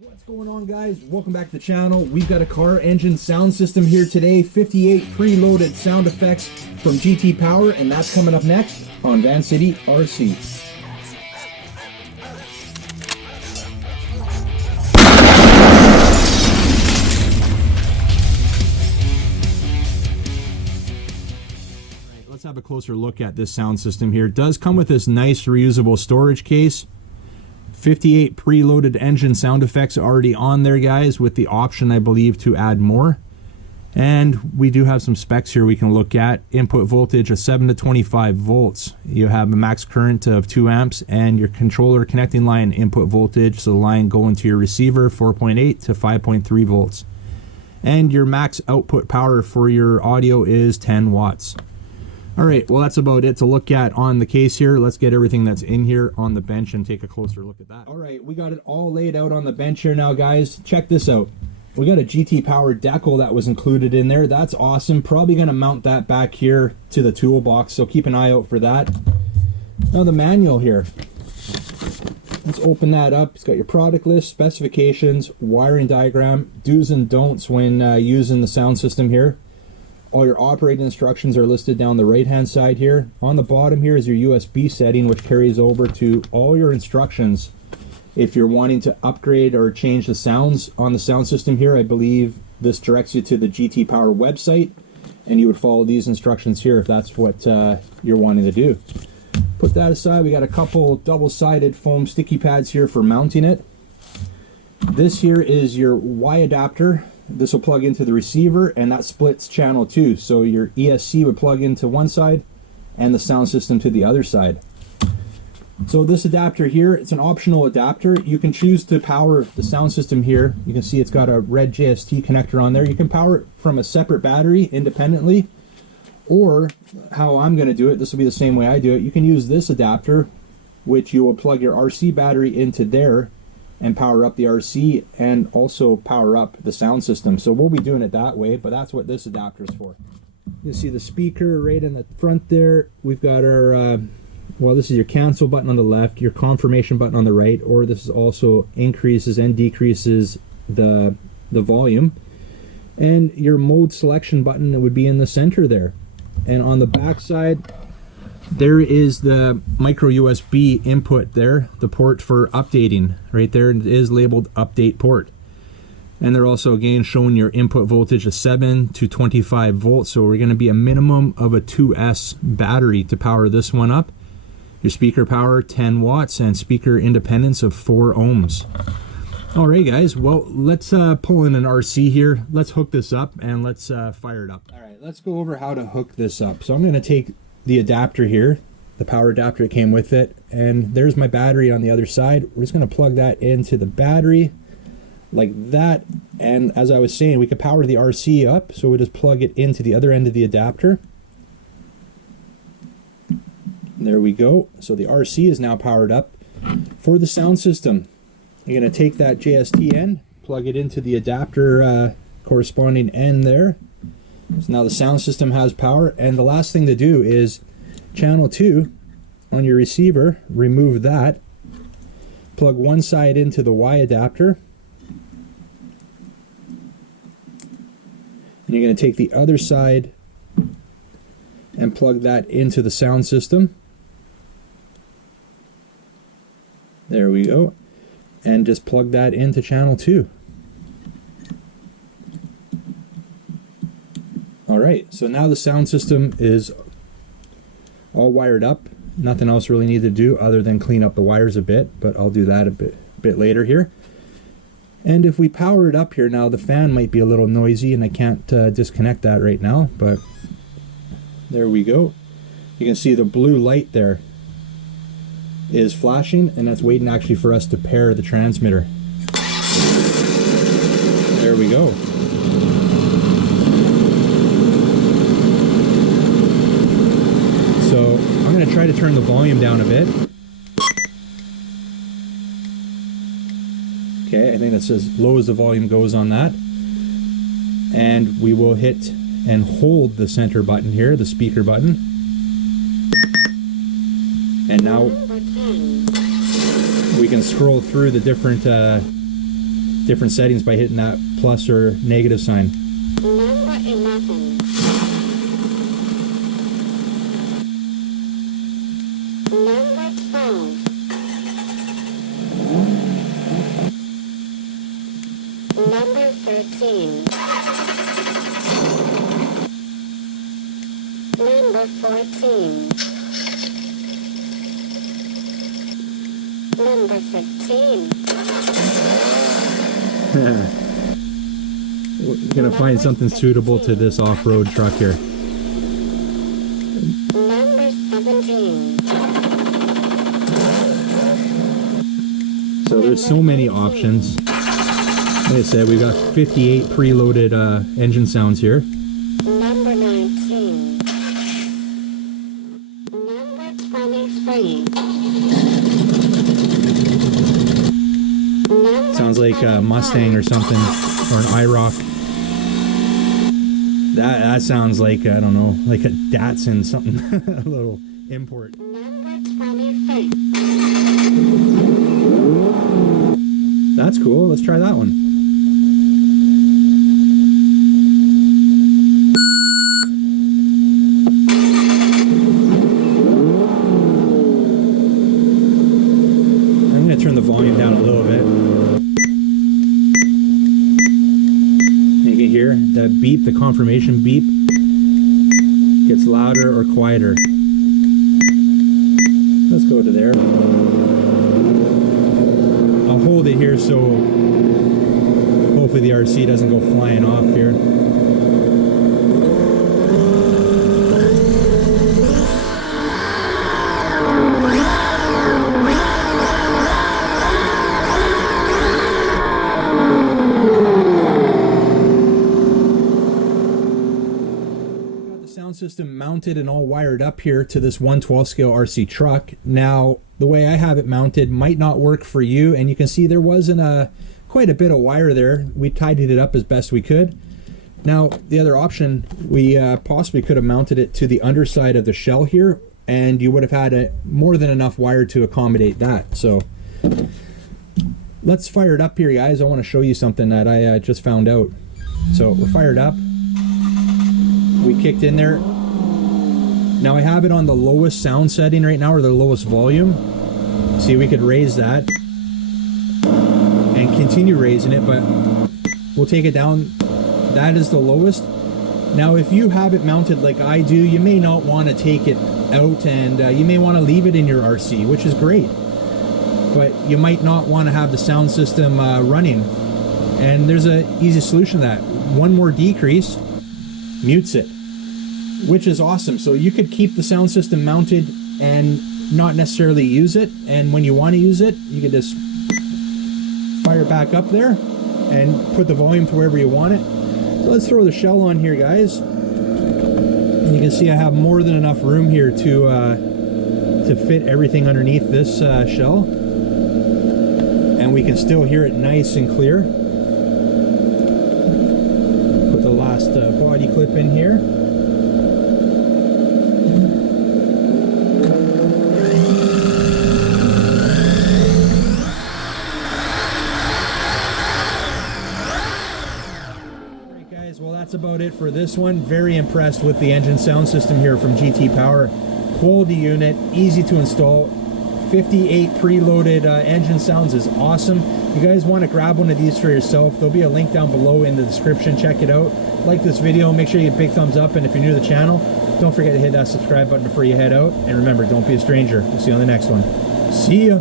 What's going on, guys? Welcome back to the channel. We've got a car engine sound system here today, 58 preloaded sound effects from GT Power, and that's coming up next on Van City RC. Let's have a closer look at this sound system here. It does come with this nice reusable storage case. 58 preloaded engine sound effects already on there, guys, with the option, I believe, to add more. And we do have some specs here we can look at. Input voltage of 7 to 25 volts. You have a max current of 2 amps, and your controller connecting line input voltage, so the line going to your receiver, 4.8 to 5.3 volts. And your max output power for your audio is 10 watts. All right, well, that's about it to look at on the case here. Let's get everything that's in here on the bench and take a closer look at that. All right, we got it all laid out on the bench here now, guys. Check this out. We got a GT Power decal that was included in there. That's awesome. Probably going to mount that back here to the toolbox, so keep an eye out for that. Now the manual here. Let's open that up. It's got your product list, specifications, wiring diagram, do's and don'ts when using the sound system here. All your operating instructions are listed down the right hand side here. On the bottom here is your USB setting, which carries over to all your instructions. If you're wanting to upgrade or change the sounds on the sound system here, I believe this directs you to the GT Power website, and you would follow these instructions here if that's what you're wanting to do. Put that aside. We got a couple double-sided foam sticky pads here for mounting it. This here is your Y adapter. This will plug into the receiver, and that splits channel 2, so your ESC would plug into one side and the sound system to the other side. So this adapter here, it's an optional adapter. You can choose to power the sound system here. You can see it's got a red JST connector on there. You can power it from a separate battery independently, or how I'm going to do it, this will be the same way I do it. You can use this adapter, which you will plug your RC battery into there and power up the RC and also power up the sound system. So we'll be doing it that way, but that's what this adapter is for. You see the speaker right in the front there. We've got our, well, this is your cancel button on the left, your confirmation button on the right, or this is also increases and decreases the volume. And your mode selection button would be in the center there. And on the back side, there is the micro USB input there, the port for updating. Right there it is labeled update port. And they're also again showing your input voltage of 7 to 25 volts. So we're going to be a minimum of a 2S battery to power this one up. Your speaker power 10 watts and speaker independence of 4 ohms. All right, guys, well, let's pull in an RC here. Let's hook this up and let's fire it up. All right, let's go over how to hook this up. So I'm going to take the adapter here, the power adapter that came with it, and there's my battery on the other side. We're just going to plug that into the battery like that, and as I was saying, we could power the RC up, so we just plug it into the other end of the adapter. There we go. So the RC is now powered up. For the sound system, you're going to take that JST end, plug it into the adapter corresponding end there. So now the sound system has power, and the last thing to do is channel 2 on your receiver, remove that, plug one side into the Y adapter, and you're going to take the other side and plug that into the sound system. There we go, and just plug that into channel 2. Alright, so now the sound system is all wired up. Nothing else really needed to do other than clean up the wires a bit, but I'll do that a bit later here. And if we power it up here now, the fan might be a little noisy and I can't disconnect that right now, but there we go. You can see the blue light there is flashing, and that's waiting actually for us to pair the transmitter. There we go. So I'm going to try to turn the volume down a bit. Okay, I think that's as low as the volume goes on that. And we will hit and hold the center button here, the speaker button. And now we can scroll through the different different settings by hitting that plus or negative sign. Number 11. Number 12. Number 13. Number 14. Number 15. We're gonna find something suitable to this off-road truck here. Number 17. So there's so many options. Like I said, we've got 58 preloaded engine sounds here. Number 19. Number 23. Sounds like a Mustang or something, or an IROC. That sounds like, I don't know, like a Datsun, something, a little import. Number 26. That's cool, let's try that one. I'm going to turn the volume down a little bit. You can hear that beep, the confirmation beep, gets louder or quieter. Let's go to there. I'll hold it here so hopefully the RC doesn't go flying off here. System mounted and all wired up here to this 1/12 scale RC truck. Now the way I have it mounted might not work for you, and you can see there wasn't quite a bit of wire there. We tidied it up as best we could. Now the other option, we possibly could have mounted it to the underside of the shell here, and you would have had more than enough wire to accommodate that. So let's fire it up here, guys. I want to show you something that I just found out. So we're fired up. We kicked in there. Now I have it on the lowest sound setting right now, or the lowest volume. See, we could raise that and continue raising it, but we'll take it down. That is the lowest. Now if you have it mounted like I do, you may not want to take it out, and you may want to leave it in your RC, which is great, but you might not want to have the sound system running. And there's an easy solution to that. One more decrease mutes it, which is awesome. So you could keep the sound system mounted and not necessarily use it, and when you want to use it, you can just fire it back up there and put the volume to wherever you want it. So let's throw the shell on here, guys. And you can see I have more than enough room here to fit everything underneath this shell, and we can still hear it nice and clear. Put the last body clip in here. Well, that's about it for this one. Very impressed with the engine sound system here from GT Power. Quality unit, easy to install. 58 preloaded engine sounds is awesome. If you guys want to grab one of these for yourself, there'll be a link down below in the description. Check it out. Like this video, make sure you give a big thumbs up, and if you're new to the channel, don't forget to hit that subscribe button before you head out. And remember, don't be a stranger. We'll see you on the next one. See ya.